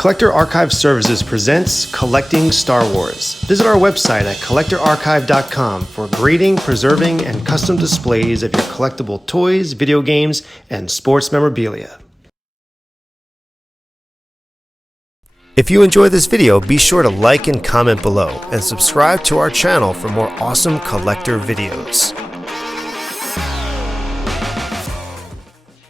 Collector Archive Services presents Collecting Star Wars. Visit our website at collectorarchive.com for grading, preserving, and custom displays of your collectible toys, video games, and sports memorabilia. If you enjoyed this video, be sure to like and comment below, and subscribe to our channel for more awesome collector videos.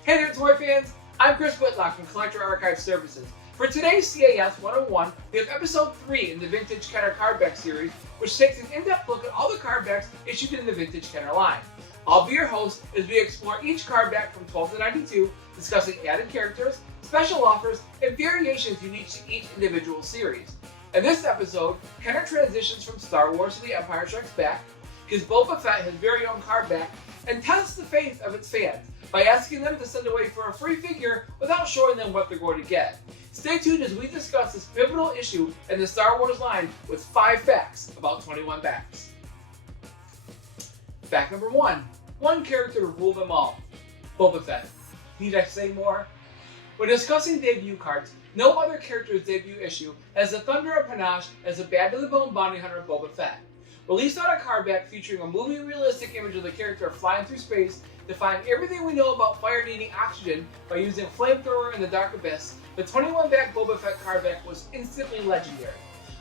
Hey there, toy fans! I'm Chris Whitlock from Collector Archive Services. For today's CAS 101, we have episode 3 in the Vintage Kenner Cardback series, which takes an in-depth look at all the cardbacks issued in the Vintage Kenner line. I'll be your host as we explore each cardback from 12 to 92, discussing added characters, special offers, and variations unique to each individual series. In this episode, Kenner transitions from Star Wars to The Empire Strikes Back, gives Boba Fett his very own cardback, and tests the faith of its fans by asking them to send away for a free figure without showing them what they're going to get. Stay tuned as we discuss this pivotal issue in the Star Wars line with 5 facts about 21 backs. Fact number 1. One character to rule them all. Boba Fett. Need I say more? When discussing debut cards, no other character's debut issue has the thunder of panache as the bad-to-the-bone bounty hunter Boba Fett. Released on a cardback featuring a movie-realistic image of the character flying through space, defying everything we know about fire-needing oxygen by using a flamethrower in the dark abyss, the 21-back Boba Fett cardback was instantly legendary.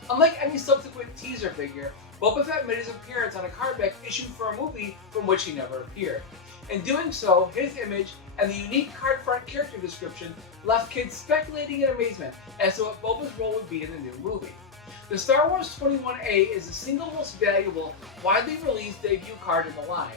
Unlike any subsequent teaser figure, Boba Fett made his appearance on a cardback issued for a movie from which he never appeared. In doing so, his image and the unique card front character description left kids speculating in amazement as to what Boba's role would be in the new movie. The Star Wars 21A is the single most valuable, widely released debut card in the line.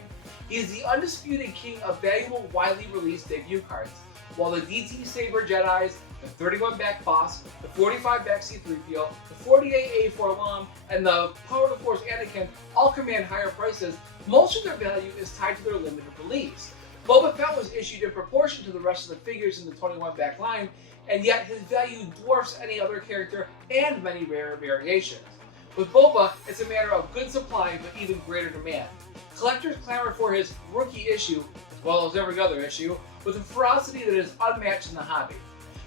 He is the undisputed king of valuable, widely released debut cards, while the DT Saber Jedis, the 31-back Boss, the 45-back C-3PO, the 48A Lom, and the Power of the Force Anakin all command higher prices. Most of their value is tied to their limited release. Boba Fett was issued in proportion to the rest of the figures in the 21-back line, and yet his value dwarfs any other character and many rare variations. With Boba, it's a matter of good supply but even greater demand. Collectors clamor for his rookie issue, as well as every other issue, with a ferocity that is unmatched in the hobby.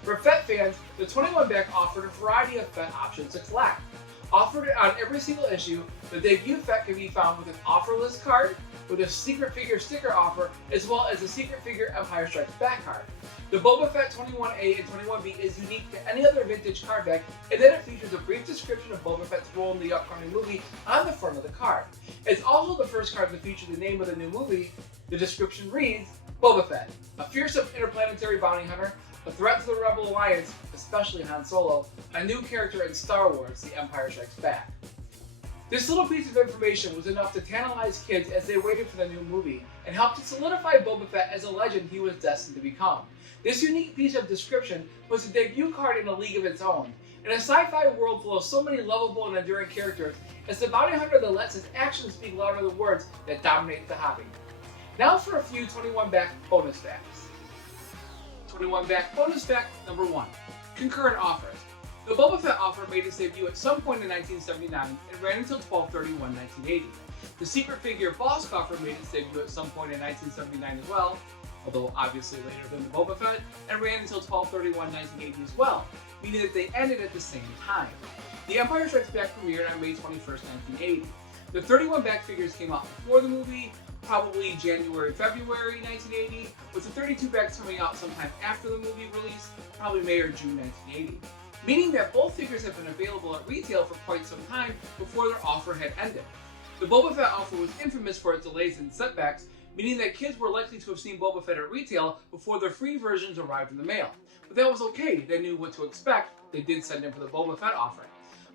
For Fett fans, the 21-back offered a variety of Fett options to collect. Offered on every single issue, the debut Fett can be found with an offerless card, with a secret figure sticker offer, as well as a secret figure Empire Strikes Back card. The Boba Fett 21A and 21B is unique to any other vintage cardback in that it features a brief description of Boba Fett's role in the upcoming movie on the front of the card. It's also the first card to feature the name of the new movie. The description reads, Boba Fett, a fearsome interplanetary bounty hunter, a threat to the Rebel Alliance, especially Han Solo, a new character in Star Wars, The Empire Strikes Back. This little piece of information was enough to tantalize kids as they waited for the new movie, and helped to solidify Boba Fett as a legend he was destined to become. This unique piece of description puts the debut card in a league of its own. In a sci-fi world full of so many lovable and enduring characters, it's the bounty hunter that lets his actions speak louder than words that dominate the hobby. Now for a few 21-back bonus facts. 21-back bonus fact number 1. Concurrent offers. The Boba Fett offer made its debut at some point in 1979 and ran until 12/31/1980. The secret figure Boss offer made its debut at some point in 1979 as well, although obviously later than the Boba Fett, and ran until 12/31/1980 as well, meaning that they ended at the same time. The Empire Strikes Back premiered on May 21st, 1980. The 31-back figures came out before the movie, probably January, February 1980, with the 32-backs coming out sometime after the movie release, probably May or June 1980. Meaning that both figures have been available at retail for quite some time before their offer had ended. The Boba Fett offer was infamous for its delays and setbacks, meaning that kids were likely to have seen Boba Fett at retail before their free versions arrived in the mail. But that was okay, they knew what to expect. They did send in for the Boba Fett offering.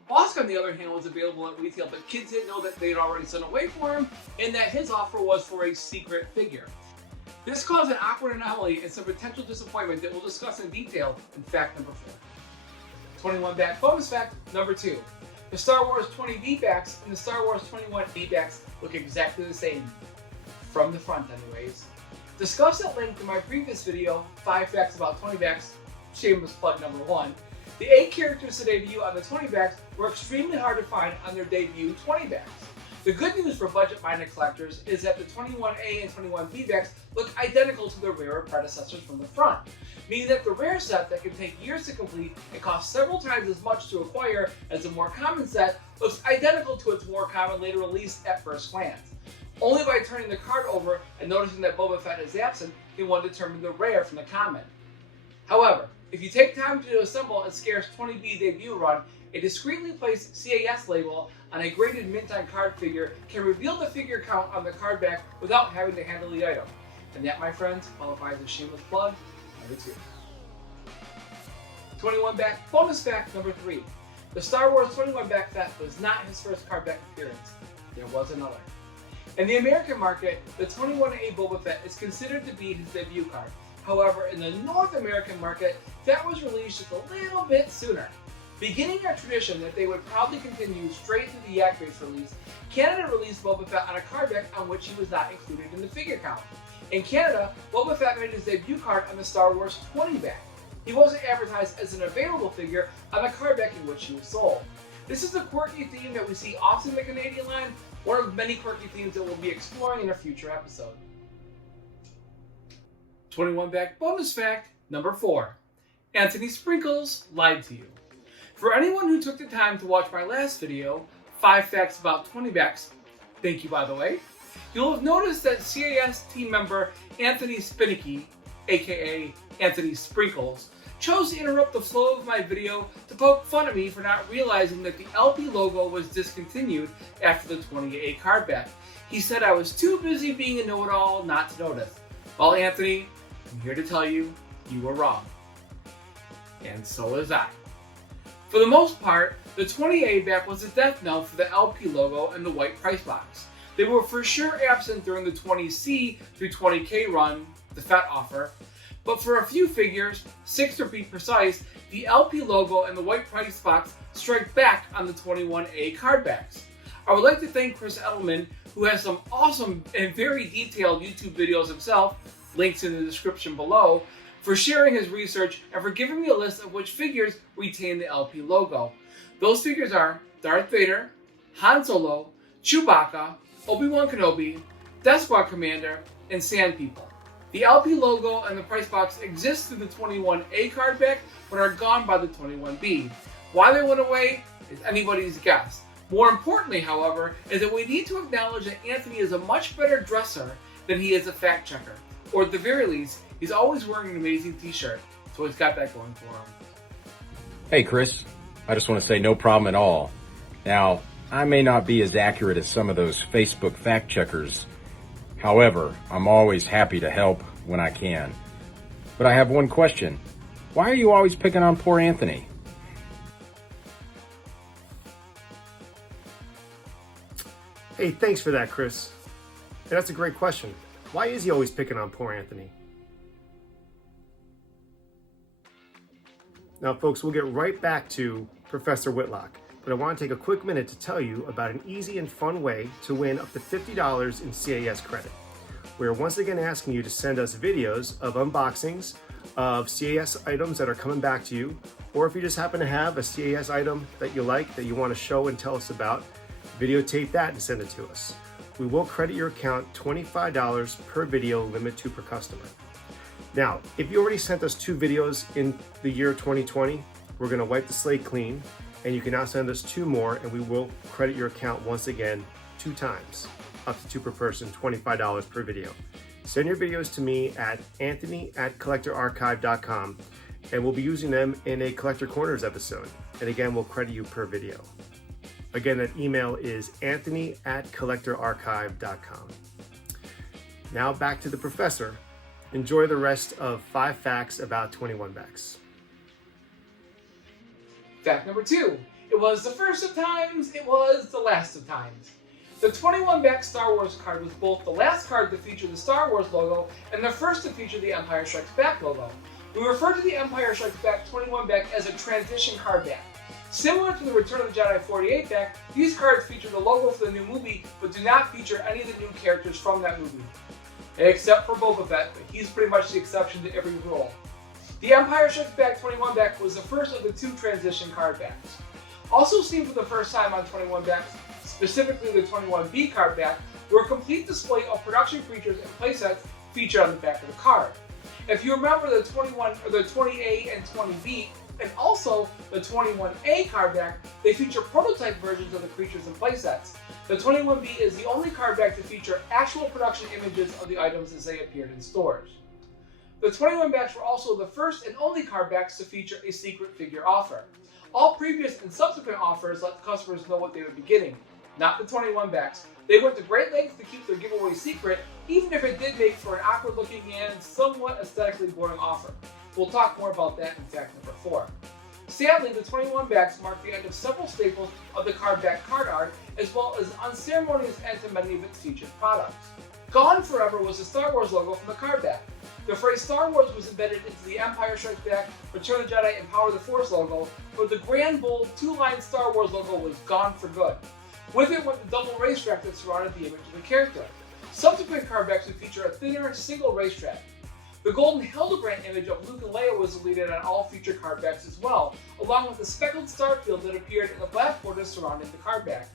Bosk, on the other hand, was available at retail, but kids didn't know that they had already sent away for him, and that his offer was for a secret figure. This caused an awkward anomaly and some potential disappointment that we'll discuss in detail in fact number 4. 21-back bonus fact number 2. The Star Wars 20B backs and the Star Wars 21B backs look exactly the same. From the front, anyways. Discussed at length in my previous video, 5 facts about 20 backs, shameless plug number 1. The 8 characters to debut on the 20 backs were extremely hard to find on their debut 20 backs. The good news for budget-minded collectors is that the 21A and 21B backs look identical to their rarer predecessors from the front, meaning that the rare set that can take years to complete and cost several times as much to acquire as the more common set looks identical to its more common later release at first glance. Only by turning the card over and noticing that Boba Fett is absent can one determine the rare from the common. However, if you take time to assemble a scarce 20B debut run, a discreetly placed CAS label on a graded mint on card figure can reveal the figure count on the card back without having to handle the item. And that, my friends, qualifies as shameless plug number 2. 21 back bonus fact number 3. The Star Wars 21 back Fett was not his first card back appearance. There was another. In the American market, the 21A Boba Fett is considered to be his debut card. However, in the North American market, Fett was released just a little bit sooner. Beginning a tradition that they would probably continue straight to the Yak-based release, Canada released Boba Fett on a card back on which he was not included in the figure count. In Canada, Boba Fett made his debut card on the Star Wars 20 back. He wasn't advertised as an available figure on the card back in which he was sold. This is a quirky theme that we see often in the Canadian line, one of many quirky themes that we'll be exploring in a future episode. 21 back bonus fact number 4. Anthony Sprinkles lied to you. For anyone who took the time to watch my last video, 5 facts about 20 backs, thank you by the way, you'll have noticed that CAS team member Anthony Spinicky, aka Anthony Sprinkles, chose to interrupt the flow of my video to poke fun at me for not realizing that the LP logo was discontinued after the 20A card back. He said I was too busy being a know-it-all not to notice. Well, Anthony, I'm here to tell you, you were wrong. And so was I. For the most part, the 20A back was a death knell for the LP logo and the white price box. They were for sure absent during the 20C through 20K run, the Fett offer, but for a few figures, 6 to be precise, the LP logo and the white price box strike back on the 21A card backs. I would like to thank Chris Eddleman, who has some awesome and very detailed YouTube videos himself, links in the description below, for sharing his research and for giving me a list of which figures retain the LP logo. Those figures are Darth Vader, Han Solo, Chewbacca, Obi-Wan Kenobi, Death Squad Commander, and Sand People. The LP logo and the price box exist through the 21A card back, but are gone by the 21B. Why they went away is anybody's guess. More importantly, however, is that we need to acknowledge that Anthony is a much better dresser than he is a fact checker. Or at the very least, he's always wearing an amazing t-shirt, so he's got that going for him. Hey Chris, I just want to say no problem at all. Now, I may not be as accurate as some of those Facebook fact checkers. However, I'm always happy to help when I can. But I have one question. Why are you always picking on poor Anthony? Hey, thanks for that, Chris. Yeah, that's a great question. Why is he always picking on poor Anthony? Now, folks, we'll get right back to Professor Whitlock, but I want to take a quick minute to tell you about an easy and fun way to win up to $50 in CAS credit. We're once again asking you to send us videos of unboxings of CAS items that are coming back to you, or if you just happen to have a CAS item that you like, that you want to show and tell us about, videotape that and send it to us. We will credit your account $25 per video, limit 2 per customer. Now, if you already sent us 2 videos in the year 2020, we're going to wipe the slate clean, and you can now send us 2 more, and we will credit your account once again 2 times, up to 2 per person, $25 per video. Send your videos to me at anthony@collectorarchive.com, and we'll be using them in a Collector Corners episode. And again, we'll credit you per video. Again, that email is anthony@collectorarchive.com. Now back to the professor. Enjoy the rest of 5 facts about 21 backs. Fact number 2. It was the first of times, it was the last of times. The 21 back Star Wars card was both the last card to feature the Star Wars logo and the first to feature the Empire Strikes Back logo. We refer to the Empire Strikes Back 21 back as a transition card back. Similar to the Return of the Jedi 48 back, these cards feature the logo for the new movie, but do not feature any of the new characters from that movie. Except for Boba Fett, but he's pretty much the exception to every rule. The Empire Strikes Back 21 back was the first of the 2 transition card backs. Also seen for the first time on 21 backs, specifically the 21B card back, were a complete display of production features and playsets featured on the back of the card. If you remember the 20A and 20B, and also the 21A card back, they feature prototype versions of the creatures and playsets. The 21B is the only card back to feature actual production images of the items as they appeared in stores. The 21 backs were also the first and only card backs to feature a secret figure offer. All previous and subsequent offers let customers know what they would be getting. Not the 21 backs. They went to great lengths to keep their giveaway secret, even if it did make for an awkward looking and somewhat aesthetically boring offer. We'll talk more about that in fact number 4. Sadly, the 21 backs marked the end of several staples of the card back card art, as well as an unceremonious end to many of its featured products. Gone forever was the Star Wars logo from the card back. The phrase Star Wars was embedded into the Empire Strikes Back, Return of the Jedi, and Power of the Force logo, but the grand, bold, 2-line Star Wars logo was gone for good. With it went the double racetrack that surrounded the image of the character. Subsequent card backs would feature a thinner, single racetrack. The golden Hildebrand image of Luke and Leia was deleted on all future card backs as well, along with the speckled star field that appeared in the black borders surrounding the card back.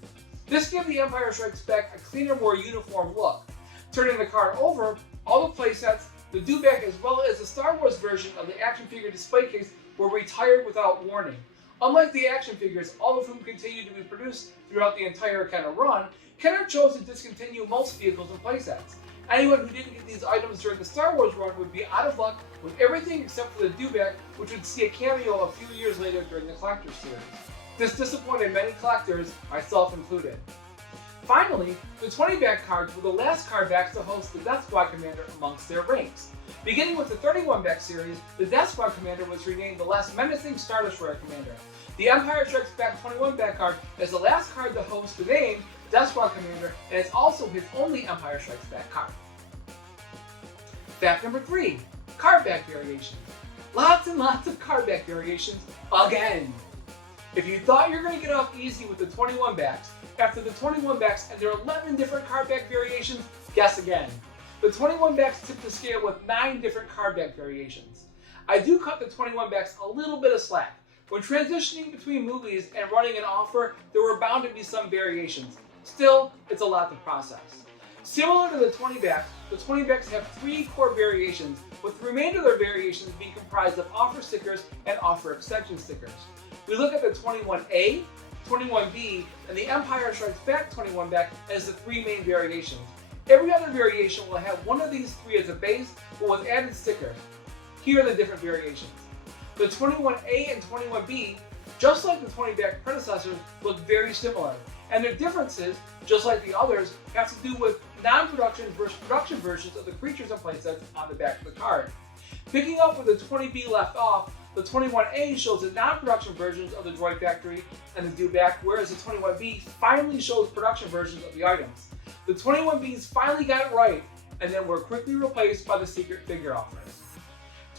This gave the Empire Strikes Back a cleaner, more uniform look. Turning the card over, all the playsets, the do-back as well as the Star Wars version of the action figure display case were retired without warning. Unlike the action figures, all of whom continued to be produced throughout the entire Kenner run, Kenner chose to discontinue most vehicles and playsets. Anyone who didn't get these items during the Star Wars run would be out of luck with everything except for the do-back, which would see a cameo a few years later during the Collector's Series. This disappointed many collectors, myself included. Finally, the 20-back cards were the last card backs to host the Death Squad Commander amongst their ranks. Beginning with the 31-back series, the Death Squad Commander was renamed the less menacing Star Destroyer Commander. The Empire Strikes Back 21-back card is the last card to host the name Death Squad Commander, and it's also his only Empire Strikes Back card. Fact number 3, card back variations. Lots and lots of card back variations again. If you thought you were going to get off easy with the 21 backs, after the 21 backs and their 11 different card back variations, guess again. The 21 backs tipped the scale with 9 different card back variations. I do cut the 21 backs a little bit of slack. When transitioning between movies and running an offer, there were bound to be some variations. Still, it's a lot to process. Similar to the 20 backs, the 20 backs have 3 core variations, with the remainder of their variations being comprised of offer stickers and offer extension stickers. We look at the 21A, 21B, and the Empire Strikes Back 21 back as the 3 main variations. Every other variation will have one of these 3 as a base, but with added stickers. Here are the different variations. The 21A and 21B, just like the 20 back predecessors, look very similar, and their differences, just like the others, have to do with non-production versus production versions of the creatures and playsets on the back of the card. Picking up where the 20B left off, the 21A shows the non-production versions of the Droid Factory and the do-back, whereas the 21B finally shows production versions of the items. The 21Bs finally got it right, and then were quickly replaced by the secret figure offers.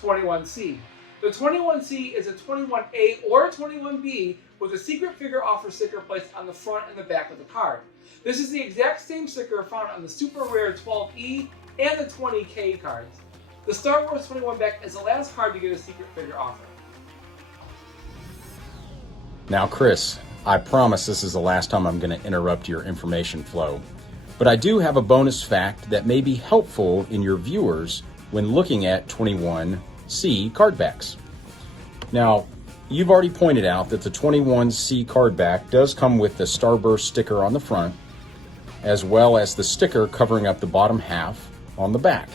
21C. The 21C is a 21A or a 21B with a secret figure offer sticker placed on the front and the back of the card. This is the exact same sticker found on the super rare 12E and the 20K cards. The Star Wars 21 back is the last card to get a secret figure offer. Now, Chris, I promise this is the last time I'm going to interrupt your information flow, but I do have a bonus fact that may be helpful in your viewers when looking at 21C cardbacks. Now, you've already pointed out that the 21C cardback does come with the Starburst sticker on the front, as well as the sticker covering up the bottom half on the back.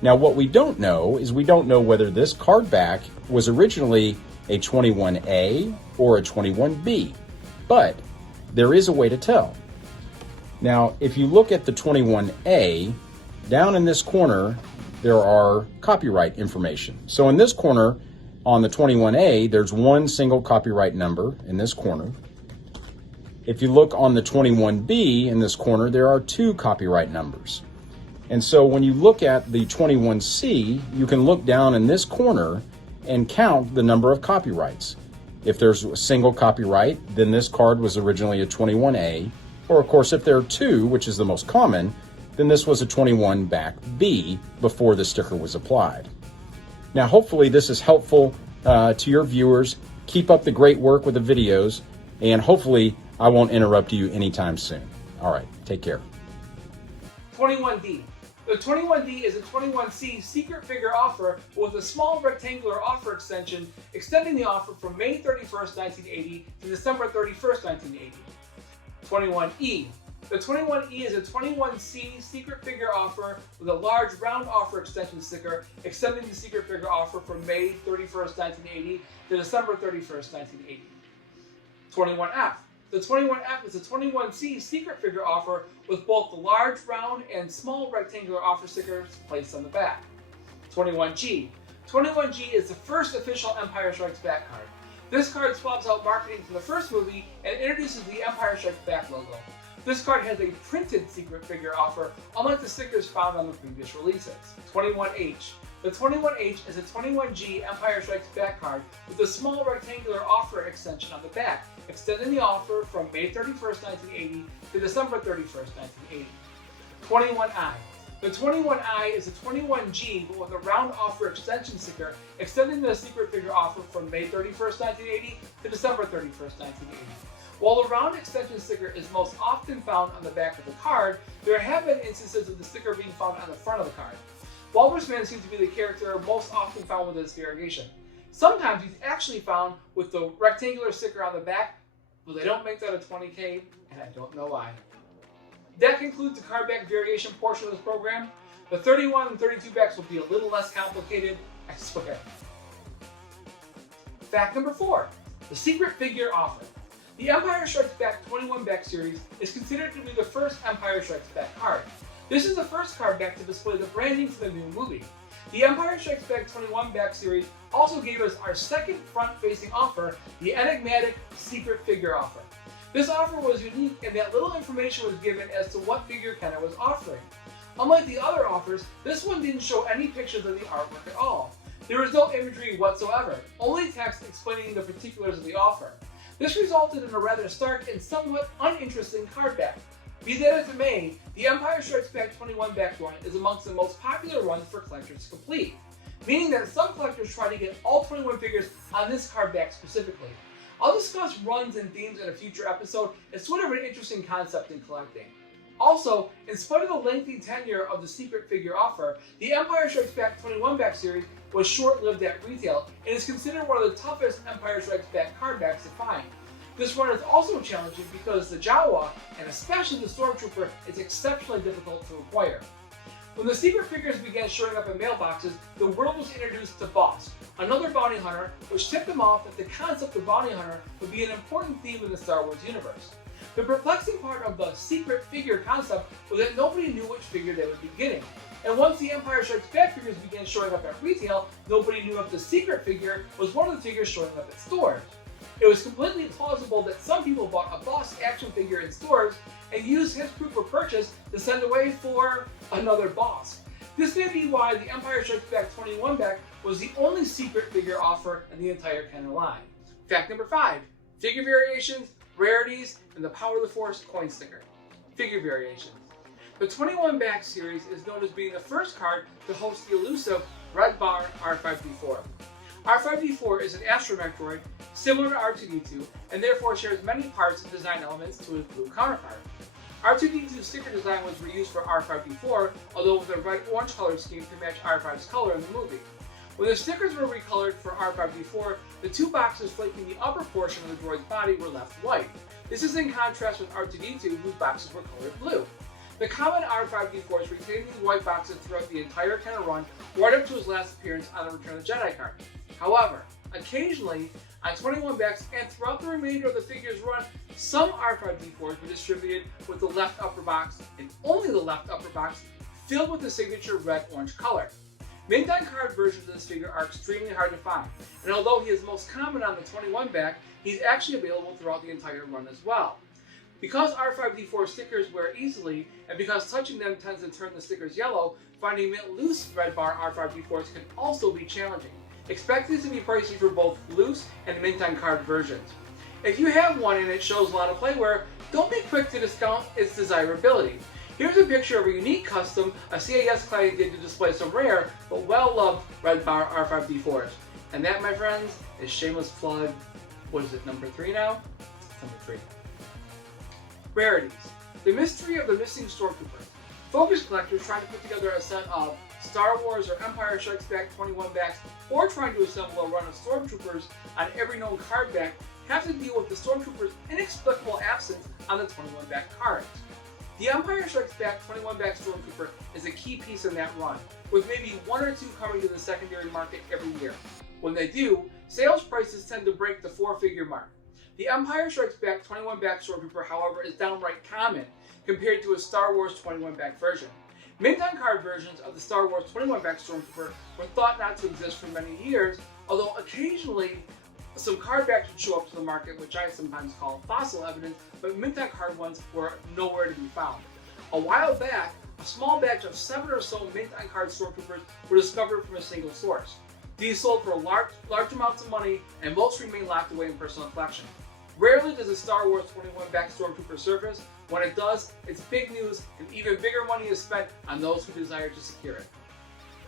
Now, what we don't know is we don't know whether this cardback was originally a 21A or a 21B, but there is a way to tell. Now, if you look at the 21A, down in this corner, there are copyright information. So in this corner, on the 21A, there's one single copyright number in this corner. If you look on the 21B in this corner, there are 2 copyright numbers. And so when you look at the 21C, you can look down in this corner and count the number of copyrights. If there's a single copyright, then this card was originally a 21A, or of course if there are 2, which is the most common, then this was a 21 back B before the sticker was applied. Now hopefully this is helpful to your viewers. Keep up the great work with the videos, and hopefully I won't interrupt you anytime soon. All right, take care. 21D. The 21D is a 21C secret figure offer with a small rectangular offer extension extending the offer from May 31st, 1980 to December 31st, 1980. 21E. The 21E is a 21C secret figure offer with a large round offer extension sticker extending the secret figure offer from May 31st, 1980 to December 31st, 1980. 21F. The 21F is a 21C secret figure offer with both the large round and small rectangular offer stickers placed on the back. 21G. 21G is the first official Empire Strikes Back card. This card swaps out marketing from the first movie and introduces the Empire Strikes Back logo. This card has a printed secret figure offer, unlike the stickers found on the previous releases. 21H. The 21H is a 21G Empire Strikes Back card with a small rectangular offer extension on the back, extending the offer from May 31st, 1980 to December 31st, 1980. 21I. The 21I is a 21G but with a round offer extension sticker, extending the secret figure offer from May 31st, 1980 to December 31st, 1980. While the round extension sticker is most often found on the back of the card, there have been instances of the sticker being found on the front of the card. Walrusman seems to be the character most often found with this variation. Sometimes he's actually found with the rectangular sticker on the back, but they don't make that a 20K, and I don't know why. That concludes the cardback variation portion of this program. The 31 and 32 backs will be a little less complicated, I swear. Fact number 4, the secret figure offer. The Empire Strikes Back 21 back series is considered to be the first Empire Strikes Back card. This is the first card back to display the branding for the new movie. The Empire Strikes Back 21 back series also gave us our second front-facing offer, the enigmatic secret figure offer. This offer was unique in that little information was given as to what figure Kenner was offering. Unlike the other offers, this one didn't show any pictures of the artwork at all. There was no imagery whatsoever, only text explaining the particulars of the offer. This resulted in a rather stark and somewhat uninteresting card back. Be that as it may, the Empire Strikes Back 21 back run is amongst the most popular runs for collectors to complete, meaning that some collectors try to get all 21 figures on this card back specifically. I'll discuss runs and themes in a future episode. It's sort of an interesting concept in collecting. Also, in spite of the lengthy tenure of the secret figure offer, the Empire Strikes Back 21 back series was short-lived at retail and is considered one of the toughest Empire Strikes Back card backs to find. This run is also challenging because the Jawa, and especially the Stormtrooper, is exceptionally difficult to acquire. When the secret figures began showing up in mailboxes, the world was introduced to Boss, another bounty hunter, which tipped them off that the concept of bounty hunter would be an important theme in the Star Wars universe. The perplexing part of the secret figure concept was that nobody knew which figure they would be getting. And once the Empire Strikes Back figures began showing up at retail, nobody knew if the secret figure was one of the figures showing up at stores. It was completely plausible that some people bought a Boss action figure in stores and used his proof of purchase to send away for another Boss. This may be why the Empire Strikes Back 21 back was the only secret figure offer in the entire Kenner line. Fact number 5, figure variations, rarities, and the Power of the Force coin sticker. Figure variations. The 21 back series is known as being the first card to host the elusive Red Bar R5D4. R5D4 is an astromech droid similar to R2D2 and therefore shares many parts and design elements to his blue counterpart. R2D2's sticker design was reused for R5D4, although with a red-orange color scheme to match R5's color in the movie. When the stickers were recolored for R5D4, the two boxes flanking the upper portion of the droid's body were left white. This is in contrast with R2D2, whose boxes were colored blue. The common R5D4s retained these white boxes throughout the entire Kenner run, right up to his last appearance on the Return of the Jedi card. However, occasionally, on 21 backs and throughout the remainder of the figure's run, some R5D4s were distributed with the left upper box, and only the left upper box, filled with the signature red-orange color. Mint on card versions of this figure are extremely hard to find, and although he is most common on the 21 back, he's actually available throughout the entire run as well. Because R5D4 stickers wear easily, and because touching them tends to turn the stickers yellow, finding mint loose red bar R5D4s can also be challenging. Expect these to be pricey for both loose and mint on card versions. If you have one and it shows a lot of playwear, don't be quick to discount its desirability. Here's a picture of a unique custom a CAS client did to display some rare but well-loved red bar R5D4s. And that, my friends, is shameless plug. What is it, number 3 now? Number 3. Rarities, the mystery of the missing stormtrooper. Focus collectors trying to put together a set of Star Wars or Empire Strikes Back 21 backs, or trying to assemble a run of stormtroopers on every known card back have to deal with the stormtrooper's inexplicable absence on the 21 back cards. The Empire Strikes Back 21 back stormtrooper is a key piece in that run, with maybe one or two coming to the secondary market every year. When they do, sales prices tend to break the 4-figure mark. The Empire Strikes Back 21 back stormtrooper, however, is downright common compared to a Star Wars 21 back version. Mint on card versions of the Star Wars 21 back stormtrooper were thought not to exist for many years, although occasionally some card backs would show up to the market, which I sometimes call fossil evidence, but mint on card ones were nowhere to be found. A while back, a small batch of 7 or so mint on card stormtroopers were discovered from a single source. These sold for large amounts of money, and most remain locked away in personal collection. Rarely does a Star Wars 21 back stormtrooper surface. When it does, it's big news, and even bigger money is spent on those who desire to secure it.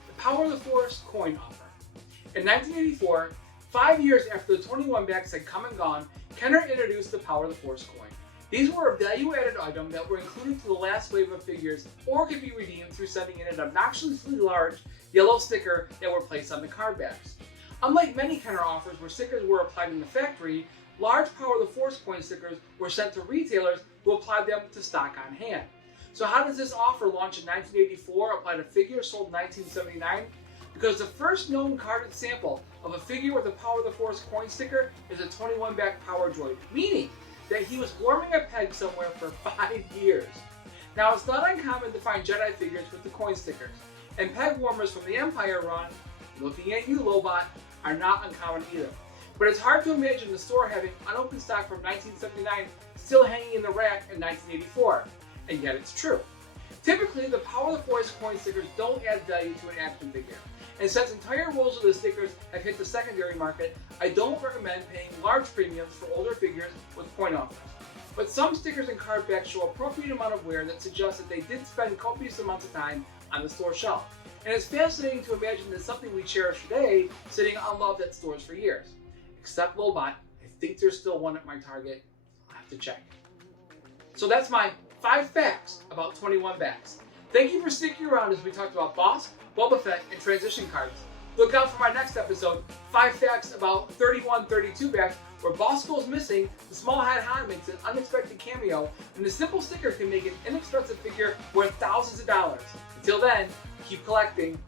The Power of the Force coin offer. In 1984, 5 years after the 21 backs had come and gone, Kenner introduced the Power of the Force coin. These were a value-added item that were included to the last wave of figures, or could be redeemed through sending in an obnoxiously large yellow sticker that were placed on the card backs. Unlike many Kenner offers where stickers were applied in the factory, large Power of the Force coin stickers were sent to retailers who applied them to stock on hand. So how does this offer launch in 1984 apply to figures sold in 1979? Because the first known carded sample of a figure with a Power of the Force coin sticker is a 21 back Power Droid, meaning that he was warming a peg somewhere for 5 years. Now, it's not uncommon to find Jedi figures with the coin stickers, and peg warmers from the Empire run, looking at you, Lobot, are not uncommon either. But it's hard to imagine the store having unopened stock from 1979 still hanging in the rack in 1984, and yet it's true. Typically, the Power of the Force coin stickers don't add value to an action figure, and since entire rolls of the stickers have hit the secondary market, I don't recommend paying large premiums for older figures with coin offers. But some stickers and card backs show appropriate amount of wear that suggests that they did spend copious amounts of time on the store shelf. And it's fascinating to imagine that something we cherish today sitting unloved at stores for years. Except Lobot, I think there's still one at my Target. I'll have to check. So that's my 5 facts about 21 backs. Thank you for sticking around as we talked about Boss, Boba Fett, and transition cards. Look out for my next episode, 5 facts about 31-32 backs, where Boss goes missing, the small hat Han makes an unexpected cameo, and the simple sticker can make an inexpensive figure worth thousands of dollars. Until then, keep collecting.